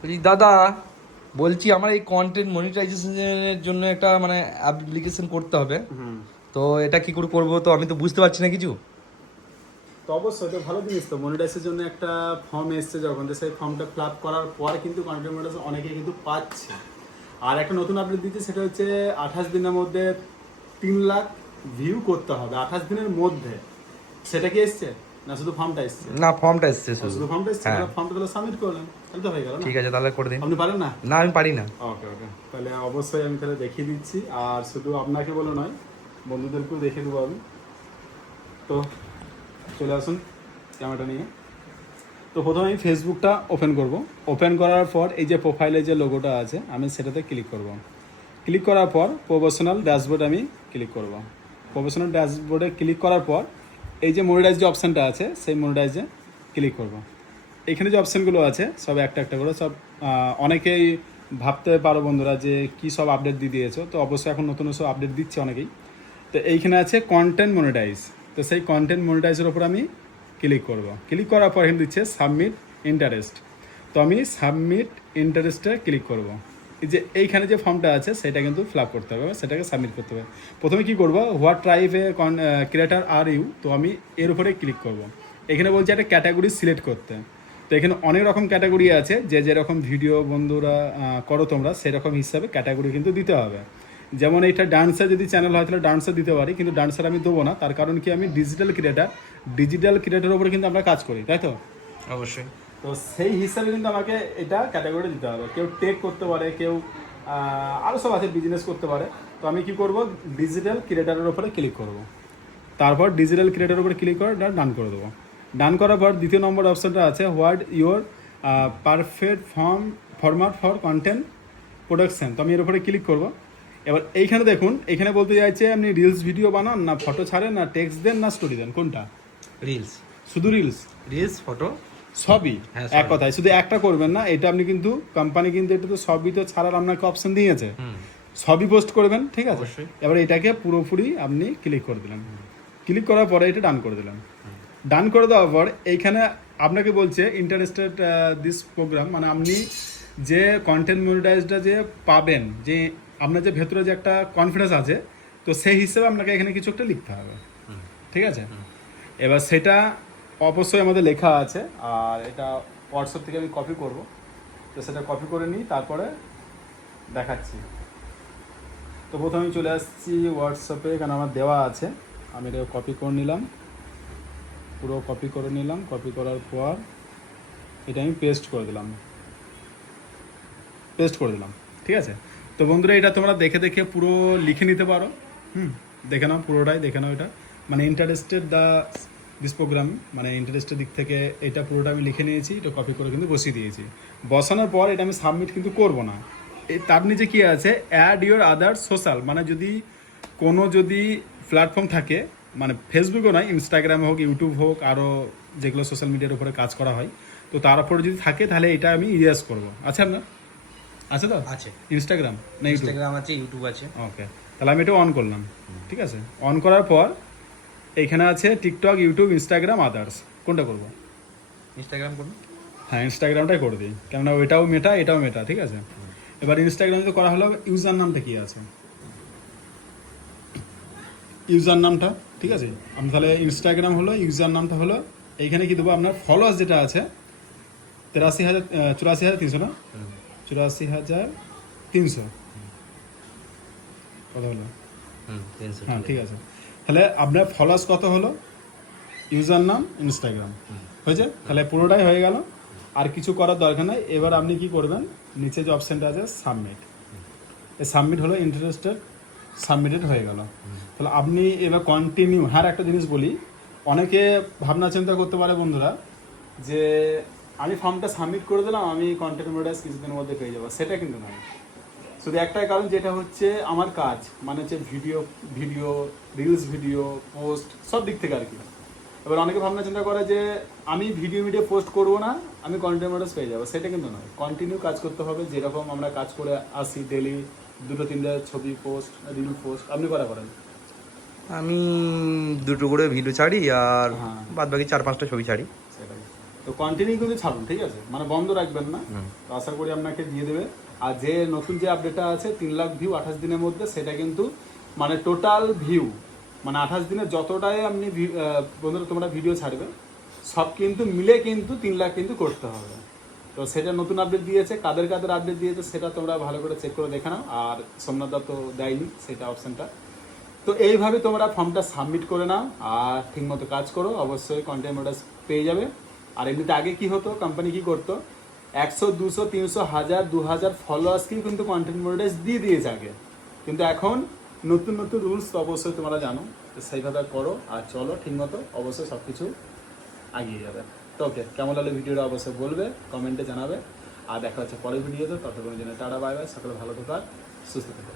বলছি দাদা, বলছি আমার এই কন্টেন্ট মনিটাইজেশনের জন্য একটা মানে অ্যাপ্লিকেশন করতে হবে। হুম। তো এটা কি করে করবো, তো আমি তো বুঝতে পারছি না কিছু। তো অবশ্যই এটা ভালো জিনিস, তো মনিটাইজের জন্য একটা ফর্ম এসছে যখন, তো সেই ফর্মটা ফিল আপ করার পর কিন্তু কন্টেন্ট মনিটাইজেশন অনেকে কিন্তু পাচ্ছে। আর একটা নতুন আপডেট দিচ্ছে, সেটা হচ্ছে 28 দিনের মধ্যে 3 লাখ ভিউ করতে হবে, 28 দিনের মধ্যে। সেটা কি এসছে না শুধু ফর্মটা এসছে? না, ফর্মটা এসছে ও, শুধু। শুধু ফর্মটা এসছে, হ্যাঁ, তাহলে ফর্মটা তাহলে সাবমিট করলেন, তাহলে তো হয়ে গেল না? ঠিক আছে, তাহলে করে দিন। আপনি পারেন না? না, আমি পারি না। ওকে ওকে, তাহলে অবশ্যই আমি তাহলে দেখিয়ে দিচ্ছি। আর শুধু আপনাকে বলে নয়, বন্ধুদেরকেও দেখিয়ে দেবো আমি। তো চলে আসুন ক্যামেরাটা নিয়ে। তো প্রথমে আমি ফেসবুকটা ওপেন করব। ওপেন করার পর এই যে প্রোফাইলে যে লোগোটা আছে, আমি সেটাতে ক্লিক করব। ক্লিক করার পর প্রফেশনাল ড্যাশবোর্ড আমি ক্লিক করব। প্রফেশনাল ড্যাশবোর্ডে ক্লিক করার পর এই যে মনিটাইজ যে অপশানটা আছে, সেই মনিটাইজে ক্লিক করব। এখানে যে অপশানগুলো আছে সব একটা একটা করে সব অনেকেই ভাবতে পারো বন্ধুরা যে কি সব আপডেট দিয়ে দিয়েছো, তো অবশ্যই এখন নতুন সব আপডেট দিচ্ছে অনেকেই। তো এইখানে আছে কন্টেন্ট মনিটাইজ, তো সেই কন্টেন্ট মনিটাইজের ওপর আমি ক্লিক করব। ক্লিক করার পর এখানে দিচ্ছে সাবমিট ইন্টারেস্ট, তো আমি সাবমিট ইন্টারেস্টে ক্লিক করব। এই যে এইখানে যে ফর্মটা আছে সেটা কিন্তু ফিল আপ করতে হবে, সেটাকে সাবমিট করতে হবে। প্রথমে কি করব, what type a creator are you, তো আমি এর উপরে ক্লিক করব। এখানে বলছে একটা ক্যাটাগরি সিলেক্ট করতে। তো এখানে অনেক রকম ক্যাটাগরি আছে, যে যেরকম ভিডিও বন্ধুরা করো তোমরা সেরকম হিসাবে ক্যাটাগরি কিন্তু দিতে হবে। যেমন এইটা ডান্সার যদি চ্যানেল হয় তাহলে ডান্সার দিতে পারি, কিন্তু ডান্সার আমি দেবো না, তার কারণ কি আমি ডিজিটাল ক্রিয়েটারের উপরে কিন্তু আমরা কাজ করি, তাই তো? অবশ্যই। তো সেই হিসাবে কিন্তু আমাকে এটা ক্যাটাগরি দিতে হবে। কেউ টেক করতে পারে, কেউ আরও সব আছে, বিজনেস করতে পারে। তো আমি কি করব, ডিজিটাল ক্রিয়েটারের উপরে ক্লিক করব। তারপর ডিজিটাল ক্রিয়েটারের উপরে ক্লিক করে ডান করে দেবো। ডান করার পর দ্বিতীয় নম্বর অপশানটা আছে what your perfect format for content production, তো আমি এর উপরে ক্লিক করব। এবার এইখানে দেখুন, এখানে বলতে চাইছে আপনি রিলস ভিডিও বানান, না ফটো ছাড়েন, না টেক্সট দেন, না স্টোরি দেন, কোনটা? রিলস। শুধু রিলস? রিলস, ফটো, সবই হ্যাঁ এক কথায়, শুধু একটা করবেন না। এটা আপনি কিন্তু কোম্পানি কিন্তু এটা তো সবই তো ছাড়ার আপনাকে অপশন দিয়েছে, সবই পোস্ট করবেন, ঠিক আছে? অবশ্যই। এবার এটাকে পুরোপুরি আপনি ক্লিক করে দিলেন। ক্লিক করার পরে এটা ডান করে দিলেন। ডান করে দেওয়ার পর এইখানে আপনাকে বলছে ইন্টারেস্টেড দিস প্রোগ্রাম, মানে আপনি যে কন্টেন্ট মনিটাইজটা যে পাবেন, যে আপনার যে ভেতরে যে একটা কনফিডেন্স আছে, তো সেই হিসেবে আপনাকে এখানে কিছু একটা লিখতে হবে, ঠিক আছে? এবার সেটা অবশ্যই আমাদের লেখা আছে, আর এটা হোয়াটসঅ্যাপ থেকে আমি কপি করব। তো সেটা কপি করে নিই, তারপরে দেখাচ্ছি। তো প্রথমে আমি চলে আসছি হোয়াটসঅ্যাপে, কারণ আমার দেওয়া আছে। আমি এটা কপি করে নিলাম, পুরো কপি করে নিলাম। কপি করার পর এটা আমি পেস্ট করে দিলাম, ঠিক আছে? তো বন্ধুরা, এটা তোমরা দেখে দেখে পুরো লিখে নিতে পারো। দেখে নাও, পুরোটাই দেখে নাও। এটা মানে ইন্টারেস্টেড দিস প্রোগ্রাম, মানে ইন্টারেস্টের দিক থেকে এটা পুরোটা আমি লিখে নিয়েছি। এটা কপি করে কিন্তু বসিয়ে দিয়েছি। বসানোর পর এটা আমি সাবমিট কিন্তু করব না। তার নিচে কি আছে, অ্যাড ইউর আদার সোশ্যাল, মানে যদি প্ল্যাটফর্ম থাকে, মানে ফেসবুকও নয়, ইনস্টাগ্রাম হোক, ইউটিউব হোক, আরও যেগুলো সোশ্যাল মিডিয়ার উপরে কাজ করা হয়, তো তার উপরে যদি থাকে তাহলে এটা আমি ইরেজ করব। আচ্ছা, আপনার আছে তো? আছে। ইনস্টাগ্রাম না ইউটিউব? ইনস্টাগ্রাম আছে, ইউটিউব আছে। ওকে, তাহলে আমি এটা অন করলাম, ঠিক আছে? অন করার পর এইখানে আছে টিকটক, ইউটিউব, ইনস্টাগ্রাম, আদার্স, কোনটা করব? ইনস্টাগ্রাম করুন। হ্যাঁ, ইনস্টাগ্রামটাই করে দিই, কেননা ওইটাও মেটা, এটাও মেটা, ঠিক আছে? এবার ইনস্টাগ্রামে তো করা হলো, ইউজার নামটা কি আছে, ইউজার নামটা, ঠিক আছে? আমি তাহলে ইনস্টাগ্রাম হলো, ইউজার নামটা হলো, এইখানে কি দেবো, আপনার ফলোয়ার্স যেটা আছে 84,300 না? 84,300 কত হলো? হ্যাঁ, ঠিক আছে। তাহলে আপনার ফলোয়ার্স কত হলো, ইউজার নাম, ইনস্টাগ্রাম, হয়েছে? তাহলে পুরোটাই হয়ে গেল, আর কিছু করার দরকার নাই। এবার আপনি কি করবেন, নিচে যে অপশানটা আছে সাবমিট, এই সাবমিট হলো, ইন্টারেস্টেড সাবমিটেড হয়ে গেল। তাহলে আপনি এবার কন্টিনিউ। হ্যাঁ, একটা জিনিস বলি, অনেকে ভাবনা চিন্তা করতে পারে বন্ধুরা যে আমি ফর্মটা সাবমিট করে দিলাম, আমি কন্টেন্ট মনিটাইজ কিছুদিনের মধ্যে পেয়ে যাবো, সেটা কিন্তু নয়। শুধু একটাই কারণ, যেটা হচ্ছে আমার কাজ, মানে হচ্ছে ভিডিও রিলস ভিডিও পোস্ট সব দিক থেকে আর কি। এবার অনেকে ভাবনা চিন্তা করে যে আমি ভিডিও পোস্ট করবো না, আমি কন্টেন্ট মনিটাইজ পেয়ে যাবো, সেটা কিন্তু নয়। কন্টিনিউ কাজ করতে হবে, যেরকম আমরা কাজ করে আসি ডেলি, 2-3টা ছবি পোস্ট, রিল পোস্ট। আপনি করেন? আমি দুটো করে ভিডিও ছাড়ি, আর হ্যাঁ, বাদ বাকি 4-5টা ছবি ছাড়ি। সেটাই। তো কন্টিনিউ কিন্তু ছাড়ুন, ঠিক আছে, মানে বন্ধ রাখবেন না। হুম। তো আশা করি আপনাকে দিয়ে দেবে। আর যে নতুন যে আপডেটটা আছে 3 লাখ ভিউ 28 দিনের মধ্যে, সেটা কিন্তু মানে টোটাল ভিউ, মানে 28 দিনে যতটাই আপনি বন্ধুরা তোমরা ভিডিও ছাড়বে সব কিন্তু মিলে কিন্তু 3 লাখ কিন্তু করতে হবে। তো সেটা নতুন আপডেট দিয়েছে, কাদের কাদের আপডেট দিয়েছে সেটা তোমরা ভালো করে চেক করে দেখে নাও। আর সোমনাথ দা তো দেয়নি সেটা অপশানটা। তো এইভাবে তোমরা ফর্মটা সাবমিট করে নাও আর ঠিকমতো কাজ করো, অবশ্যই কন্টেন্ট মনিটাইজ পেয়ে যাবে। আর এমনিতে আগে কি হতো, কোম্পানি কি করতো, 100, 200, 300, 1000, 2000 ফলোয়ার্সকেই কিন্তু কন্টেন্ট মনিটাইজ দিয়ে দিয়েছে আগে। কিন্তু এখন নতুন নতুন রুলস তো অবশ্যই তোমরা জানো, তো সেইভাবে করো আর চলো ঠিকমতো, অবশ্যই সব কিছু এগিয়ে যাবে। তো ওকে, কেমন লাগলো ভিডিওটা অবশ্যই বলবে, কমেন্টে জানাবে। আর দেখা হচ্ছে পরের ভিডিওতে, ততক্ষণের জন্য টাটা, বাই বাই, সকলে ভালো থাকো আর সুস্থ থাকো।